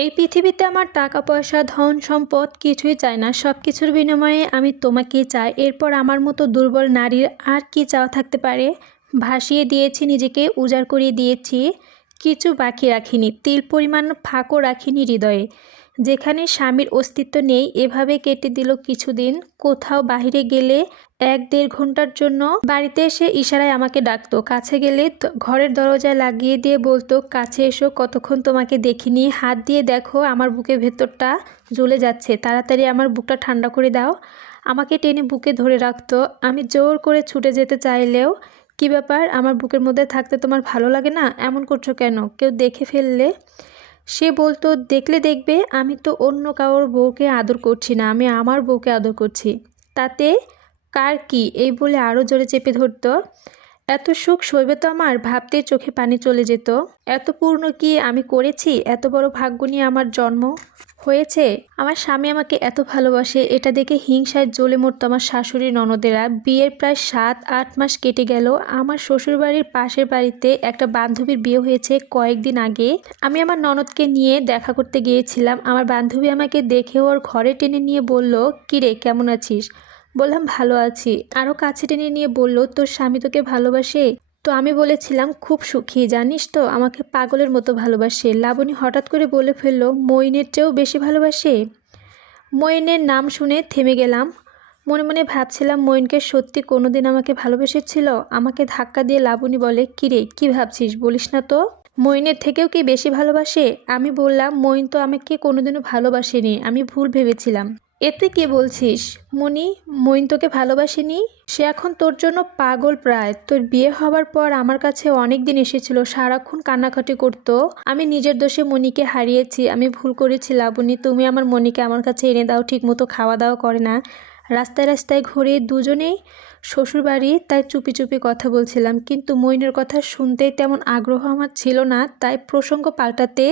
এই পৃথিবীতে আমার টাকা পয়সা ধন সম্পদ কিছুই চাই না, সব কিছুর বিনিময়ে আমি তোমাকেই চাই। এরপর আমার মতো দুর্বল নারীর আর কি চাওয়া থাকতে পারে। ভাসিয়ে দিয়েছি নিজেকে, উজাড় করিয়ে দিয়েছি, কিছু বাকি রাখিনি, তিল পরিমাণ ফাঁকও রাখিনি হৃদয়ে। যেখানে স্বামীর অস্তিত্ব নেই, এভাবে কেটে দিল কিছুদিন। কোথাও বাহিরে গেলে 1-1.5 ঘন্টার জন্য বাড়িতে এসে ইশারায় আমাকে ডাকতো, কাছে গেলে ঘরের দরজায় লাগিয়ে দিয়ে বলতো, কাছে এসো, কতক্ষণ তোমাকে দেখিনি, হাত দিয়ে দেখো আমার বুকের ভেতরটা জ্বলে যাচ্ছে, তাড়াতাড়ি আমার বুকটা ঠান্ডা করে দাও। আমাকে টেনে বুকে ধরে রাখতো। আমি জোর করে ছুটে যেতে চাইলেও, কি ব্যাপার, আমার বুকের মধ্যে থাকতে তোমার ভালো লাগে না, এমন করছো কেন, কেউ দেখে ফেললে। সে বলতো, দেখলে দেখবে, আমি তো অন্য কারোর বউকে আদর করছি না, আমি আমার বউকে আদর করছি, তাতে কার কি, এই বলে আরও জোরে চেপে ধরতো। এত সুখ সইবে তো আমার, ভাবতে চোখে পানি চলে যেত। এত পূর্ণ কি আমি করেছি, এত বড় ভাগ্য নিয়ে আমার জন্ম হয়েছে। আমার স্বামী আমাকে এত ভালোবাসে, এটা দেখে হিংসায় জ্বলে মরতো আমার শাশুড়ি ননদেরা। বিয়ের প্রায় 7-8 মাস কেটে গেল। আমার শ্বশুরবাড়ির পাশের বাড়িতে একটা বান্ধবীর বিয়ে হয়েছে কয়েকদিন আগে। আমি আমার ননদকে নিয়ে দেখা করতে গিয়েছিলাম। আমার বান্ধবী আমাকে দেখে ওর ঘরে টেনে নিয়ে বলল, কিরে কেমন আছিস। বললাম, ভালো আছি। আরও কাছে টেনে নিয়ে বলল, তোর স্বামী তোকে ভালোবাসে। তো আমি বলেছিলাম, খুব সুখী, জানিস তো, আমাকে পাগলের মতো ভালোবাসে। লাবণী হঠাৎ করে বলে ফেলল, মইনের চেয়েও বেশি ভালোবাসে। মইনের নাম শুনে থেমে গেলাম। মনে মনে ভাবছিলাম, মইনকে সত্যি কোনোদিন আমাকে ভালোবেসেছিল। আমাকে ধাক্কা দিয়ে লাবণী বলে, কিরে কি ভাবছিস, বলিস না তো, মইনের থেকেও কি বেশি ভালোবাসে। আমি বললাম, মইন তো আমাকে কোনোদিনও ভালোবাসেনি, আমি ভুল ভেবেছিলাম। এ তুই কী বলছিস মনি, মইন তোকে ভালোবাসেনি? সে এখন তোর জন্য পাগল প্রায়। তোর বিয়ে হবার পর আমার কাছে অনেক দিন এসেছিল, সারাক্ষণ কান্নাকাটি করতো। আমি নিজের দোষে মনিকে হারিয়েছি, আমি ভুল করেছি লাবণী, তুমি আমার মনিকে আমার কাছে এনে দাও, ঠিকমতো খাওয়া দাওয়া করে না, রাস্তায় রাস্তায় ঘুরে, দুজনেই শ্বশুরবাড়ি, তাই চুপি চুপি কথা বলছিলাম। কিন্তু মইনের কথা শুনতেই তেমন আগ্রহ আমার ছিল না, তাই প্রসঙ্গ পাল্টাতে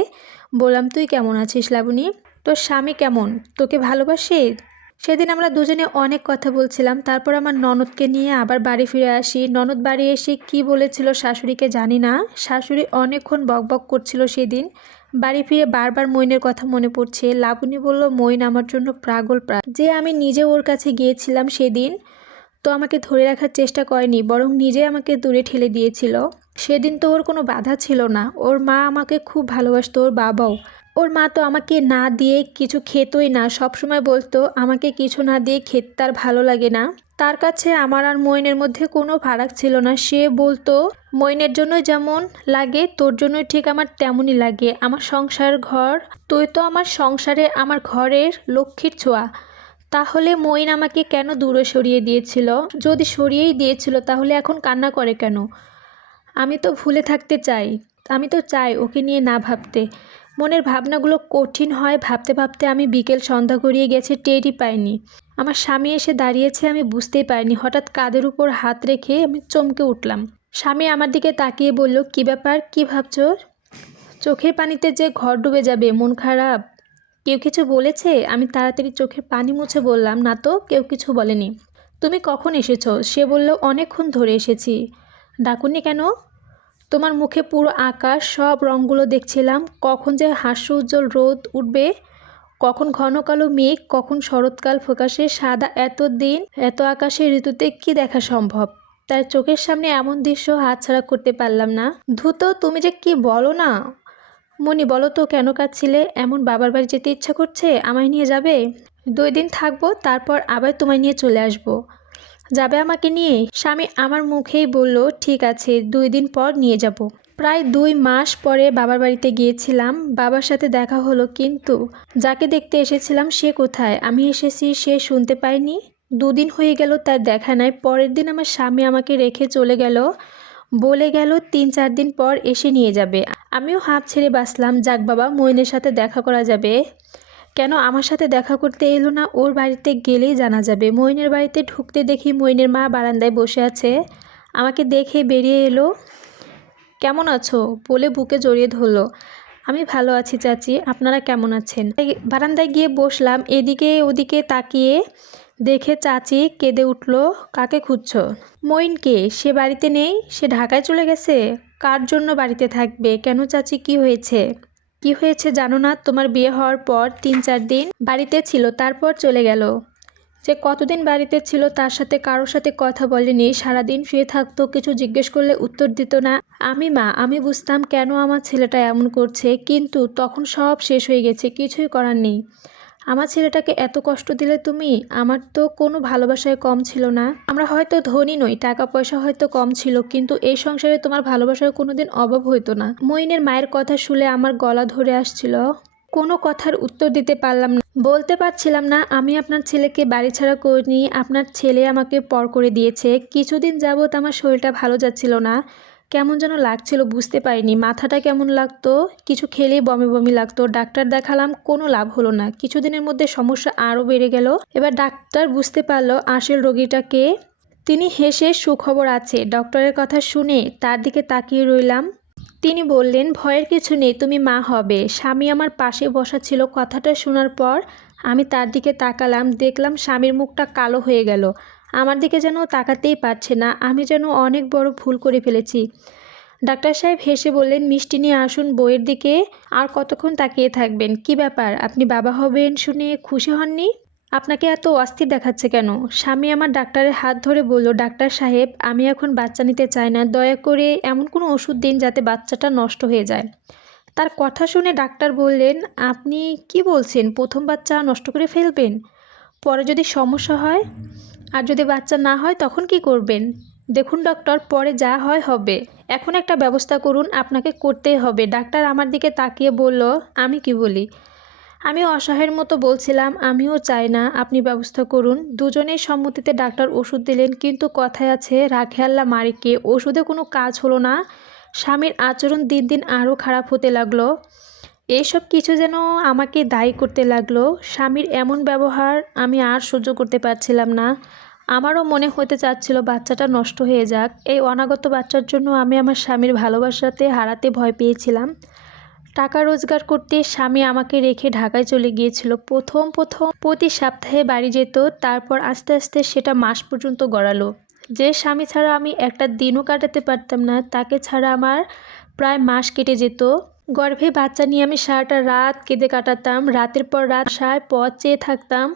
বললাম, তুই কেমন আছিস লাবণী, তোর স্বামী কেমন, তোকে ভালোবাসে। সেদিন আমরা দুজনে অনেক কথা বলছিলাম। তারপর আমার ননদকে নিয়ে আবার বাড়ি ফিরে আসি। ননদ বাড়ি এসে কি বলেছিল শাশুড়িকে জানি না, শাশুড়ি অনেকক্ষণ বকবক করছিল সেদিন। বাড়ি ফিরে বারবার মইনের কথা মনে পড়ছে। লাবণী বলল, মইন আমার জন্য পাগল প্রায়, যে আমি নিজে ওর কাছে গিয়েছিলাম সেদিন, তো আমাকে ধরে রাখার চেষ্টা করেনি, বরং নিজে আমাকে দূরে ঠেলে দিয়েছিল। সেদিন তো ওর কোনো বাধা ছিল না, ওর মা আমাকে খুব ভালোবাসতো, ওর বাবাও। ওর মা তো আমাকে না দিয়ে কিছু খেতই না, সবসময় বলতো আমাকে কিছু না দিয়ে খেতে তার ভালো লাগে না। তার কাছে আমার আর মইনের মধ্যে কোনো ফারাক ছিল না। সে বলতো, মইনের জন্য যেমন লাগে তোর জন্য ঠিক আমার তেমনই লাগে, আমার সংসার ঘর, তুই তো আমার সংসারে, আমার ঘরের লক্ষ্মীর ছোঁয়া। তাহলে মইন আমাকে কেন দূরে সরিয়ে দিয়েছিল? যদি সরিয়েই দিয়েছিল তাহলে এখন কান্না করে কেন? আমি তো ভুলে থাকতে চাই, আমি তো চাই ওকে নিয়ে না ভাবতে। মনের ভাবনাগুলো কঠিন হয়, ভাবতে ভাবতে আমি বিকেল সন্ধ্যা গড়িয়ে গেছে, টেরই পাইনি। আমার স্বামী এসে দাঁড়িয়েছে, আমি বুঝতেই পারিনি। হঠাৎ কাঁধের উপর হাত রেখে আমি চমকে উঠলাম। স্বামী আমার দিকে তাকিয়ে বলল, কী ব্যাপার, কী ভাবছো? চোখের পানিতে যে ঘর ডুবে যাবে, মন খারাপ, কেউ কিছু বলেছে? আমি তাড়াতাড়ি চোখের পানি মুছে বললাম, না তো, কেউ কিছু বলেনি। তুমি কখন এসেছো? সে বলল, অনেকক্ষণ ধরে এসেছি। ডাকুনি কেন? তোমার মুখে পুরো আকাশ, সব রঙগুলো দেখছিলাম, কখন যে হাস্য উজ্জ্বল রোদ উঠবে, কখন ঘন কালো মেঘ, কখন শরৎকাল ফোকাসে সাদা। এতদিন এত আকাশের ঋতুতে কি দেখা সম্ভব? তার চোখের সামনে এমন দৃশ্য হাতছাড়া করতে পারলাম না। ধুত, তুমি যে কি বলো না। মনি, বলো তো কেন কাঁদছিলে? এমন বাবার বাড়ি যেতে ইচ্ছা করছে, আমায় নিয়ে যাবে? 2 দিন থাকবো, তারপর আবার তোমায় নিয়ে চলে আসবো। যাবে আমাকে নিয়ে? স্বামী আমার মুখেই বলল, ঠিক আছে, 2 দিন পর নিয়ে যাব। প্রায় 2 মাস পরে বাবার বাড়িতে গিয়েছিলাম। বাবার সাথে দেখা হলো, কিন্তু যাকে দেখতে এসেছিলাম সে কোথায়? আমি এসেছি সে শুনতে পাইনি। 2 দিন হয়ে গেল তার দেখা নাই। পরের দিন আমার স্বামী আমাকে রেখে চলে গেল, বলে গেল 3-4 দিন পর এসে নিয়ে যাবে। আমিও হাঁপ ছেড়ে বাঁচলাম, যাক বাবা, মইনের সাথে দেখা করা যাবে। কেন আমার সাথে দেখা করতে এলো না? ওর বাড়িতে গেলেই জানা যাবে। মইনের বাড়িতে ঢুকতে দেখি মইনের মা বারান্দায় বসে আছে। আমাকে দেখে বেরিয়ে এলো। কেমন আছো বলে বুকে জড়িয়ে ধরলো। আমি ভালো আছি চাচি, আপনারা কেমন আছেন? বারান্দায় গিয়ে বসলাম। এদিকে ওদিকে তাকিয়ে দেখে চাচি কেঁদে উঠল। কাকে খুঁজছো? মইনকে। সে বাড়িতে নেই, সে ঢাকায় চলে গেছে। কার জন্য বাড়িতে থাকবে? কেন চাচি, কি হয়েছে? কি হয়েছে জানো না? তোমার বিয়ে হওয়ার পর 3-4 দিন বাড়িতে ছিল, তারপর চলে গেল। যে কতদিন বাড়িতে ছিল তার সাথে কারোর সাথে কথা বলেনি, সারাদিন শুয়ে থাকতো, কিছু জিজ্ঞেস করলে উত্তর দিত না। আমি বুঝতাম কেন আমার ছেলেটা এমন করছে, কিন্তু তখন সব শেষ হয়ে গেছে, কিছুই করার নেই। আমার ছেলেটাকে এত কষ্ট দিলে তুমি। আমার তো কোনো ভালোবাসায় কম ছিল না। আমরা হয়তো ধনী নই, টাকা পয়সা হয়তো কম ছিল, কিন্তু এই সংসারে তোমার ভালোবাসার কোনোদিন অভাব হইতো না। মইনের মায়ের কথা শুনে আমার গলা ধরে আসছিল। কোনো কথার উত্তর দিতে পারলাম না, বলতে পারছিলাম না আমি আপনার ছেলেকে বাড়ি ছাড়া করিনি, আপনার ছেলে আমাকে পর করে দিয়েছে। কিছুদিন যাবৎ আমার শরীরটা ভালো যাচ্ছিল না, কেমন যেন লাগছিল, বুঝতে পারিনি। মাথাটা কেমন লাগতো, কিছু খেলেই বমি বমি লাগতো। ডাক্তার দেখালাম, কোনো লাভ হলো না। কিছুদিনের মধ্যে সমস্যা আরও বেড়ে গেল। এবার ডাক্তার বুঝতে পারলো আসল রোগীটাকে। তিনি হেসে সুখবর আছে। ডক্টরের কথা শুনে তার দিকে তাকিয়ে রইলাম। তিনি বললেন, ভয়ের কিছু নেই, তুমি মা হবে। স্বামী আমার পাশে বসা ছিল। কথাটা শোনার পর আমি তার দিকে তাকালাম, দেখলাম স্বামীর মুখটা কালো হয়ে গেল। আমার দিকে যেন তাকাতেই পারছে না। আমি যেন অনেক বড় ভুল করে ফেলেছি। ডাক্তার সাহেব হেসে বললেন, মিষ্টি নিয়ে আসুন বইয়ের দিকে। আর কতক্ষণ তাকিয়ে থাকবেন? কি ব্যাপার, আপনি বাবা হবেন শুনে খুশি হননি? আপনাকে এত অস্থির দেখাচ্ছে কেন? স্বামী আমার ডাক্তারের হাত ধরে বলল, ডাক্তার সাহেব, আমি এখন বাচ্চা নিতে চাই না, দয়া করে এমন কোনো ওষুধ দিন যাতে বাচ্চাটা নষ্ট হয়ে যায়। তার কথা শুনে ডাক্তার বললেন, আপনি কি বলছেন? প্রথম বাচ্চা নষ্ট করে ফেলবেন? পরে যদি সমস্যা হয়? আর যদি বাচ্চা না হয় তখন কি করবেন? দেখুন ডক্টর, পরে যা হয় হবে, এখন একটা ব্যবস্থা করুন, আপনাকে করতেই হবে। ডাক্তার আমার দিকে তাকিয়ে বলল, আমি কি বলি? আমি অসহায়ের মতো বলছিলাম, আমিও চাই না, আপনি ব্যবস্থা করুন। দুজনেই সম্মতিতে ডাক্তার ওষুধ দিলেন, কিন্তু কথায় আছে, রাখে আল্লাহ মারিকে। ওষুধে কোনো কাজ হলো না। স্বামীর আচরণ দিন দিন আরও খারাপ হতে লাগলো। এইসব কিছু যেন আমাকে দায়ী করতে লাগলো। স্বামীর এমন ব্যবহার আমি আর সহ্য করতে পারছিলাম না। আমারও মনে হতে চাচ্ছিল বাচ্চাটা নষ্ট হয়ে যাক। এই অনাগত বাচ্চার জন্য আমি আমার স্বামীর ভালোবাসাতে হারাতে ভয় পেয়েছিলাম। টাকা রোজগার করতে স্বামী আমাকে রেখে ঢাকায় চলে গিয়েছিল। প্রথম প্রতি সপ্তাহে বাড়ি যেত, তারপর আস্তে আস্তে সেটা মাস পর্যন্ত গড়ালো। যে স্বামী ছাড়া আমি একটা দিনও কাটাতে পারতাম না, তাকে ছাড়া আমার প্রায় মাস কেটে যেত। গর্ভে বাচ্চা নিয়ে আমি সারাটা রাত কেঁদে কাটাতাম, রাতের পর রাত আশায় পথ চেয়ে থাকতাম।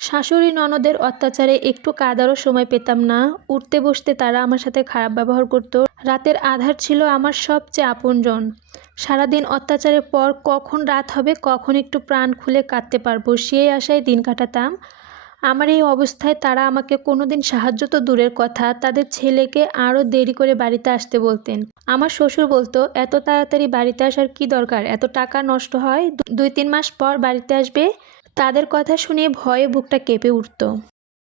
শাশুড়ি ননদের অত্যাচারে একটু কাঁদারও সময় পেতাম না। উঠতে বসতে তারা আমার সাথে খারাপ ব্যবহার করত। রাতের আঁধার ছিল আমার সবচেয়ে আপনজন। সারাদিন অত্যাচারের পর কখন রাত হবে, কখন একটু প্রাণ খুলে কাঁদতে পারবো, সেই আশায় দিন কাটাতাম। আমার এই অবস্থায় তারা আমাকে কোনোদিন সাহায্য তো দূরের কথা, তাদের ছেলেকে আরও দেরি করে বাড়িতে আসতে বলতেন। আমার শ্বশুর বলতো, এত তাড়াতাড়ি বাড়িতে আসার কি দরকার, এত টাকা নষ্ট হয়, 2-3 মাস পর বাড়িতে আসবে। তাদের কথা শুনে ভয়ে বুকটা কেঁপে উঠত।